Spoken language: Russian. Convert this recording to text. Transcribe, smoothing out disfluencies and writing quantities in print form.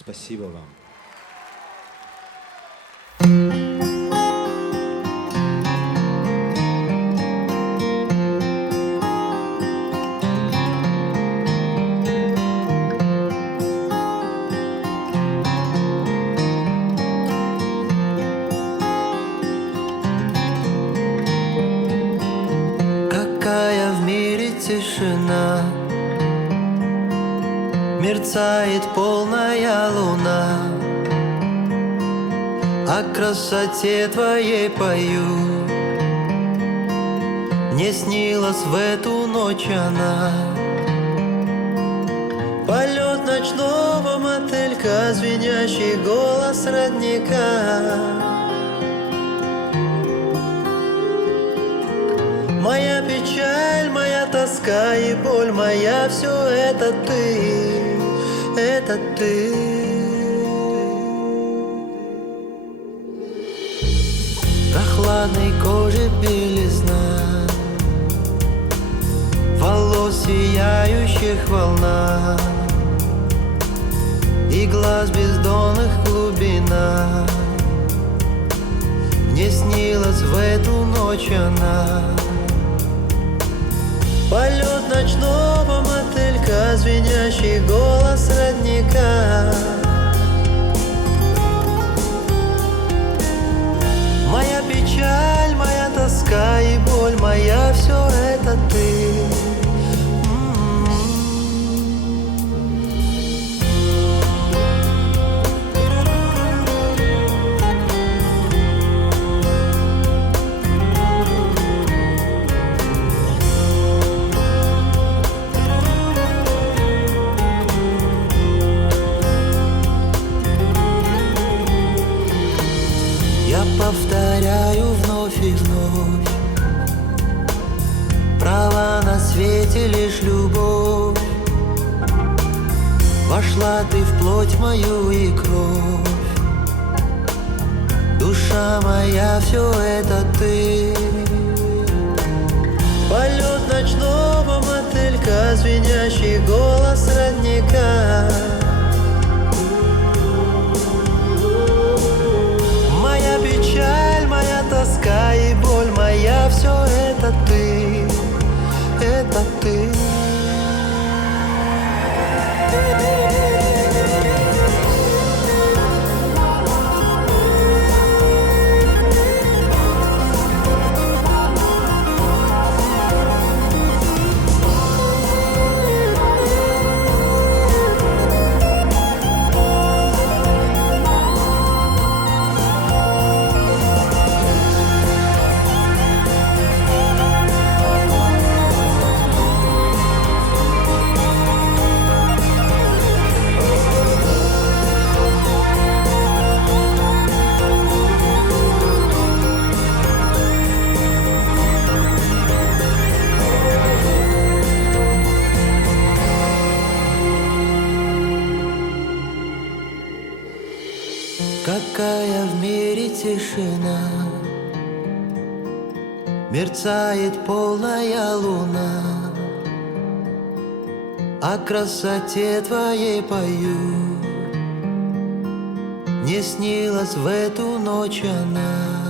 Спасибо вам. Какая в мире тишина, мерцает полная луна. О красоте твоей пою, мне снилась в эту ночь она. Полет ночного мотылька, звенящий голос родника. Моя печаль, моя тоска и боль моя, все это ты, это ты. Прохладной кожи белизна, волос сияющих волна и глаз бездонных глубина. Мне снилась в эту ночь она. Полет ночного мотылька, звенящий голос родника. Моя печаль, моя тоска и боль моя, все это ты. Я повторяю вновь и вновь: права на свете лишь любовь. Вошла ты в плоть мою и кровь, душа моя, все это ты. Полет ночного мотылька, звенящий голос родника. Моя печаль, моя тоска и боль моя, все это ты, это ты. Какая в мире тишина, мерцает полная луна. О красоте твоей пою, мне снилась в эту ночь она.